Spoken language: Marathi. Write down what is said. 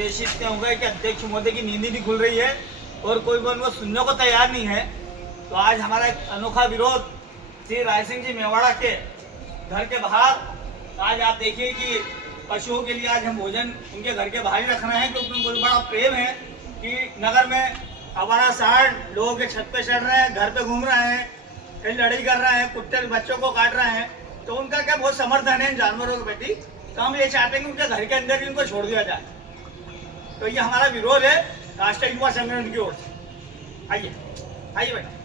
द्वेषित क्या होंगे कि अध्यक्ष महोदय की नींद ही नहीं खुल रही है और कोई भी उनको सुनने को तैयार नहीं है। तो आज हमारा एक अनोखा विरोध श्री राय सिंह जी मेवाड़ा के घर के बाहर आज आप देखिए कि पशुओं के लिए आज हम भोजन उनके घर के बाहर ही रख रहे हैं, क्योंकि उनको बड़ा प्रेम है कि नगर में हमारा साढ़ लोगों के छत पे चढ़ रहे हैं, घर पे घूम रहे हैं, कहीं लड़ाई कर रहे हैं, कुत्ते बच्चों को काट रहे हैं। तो उनका क्या बहुत समर्थन है इन जानवरों के प्रति। तो हम ये चाहते हैं कि उनके घर के अंदर ही उनको छोड़ दिया जाए। तो ये हमारा विरोध है राष्ट्रीय युवा संगठन की ओर से। आइए आइए बेटा।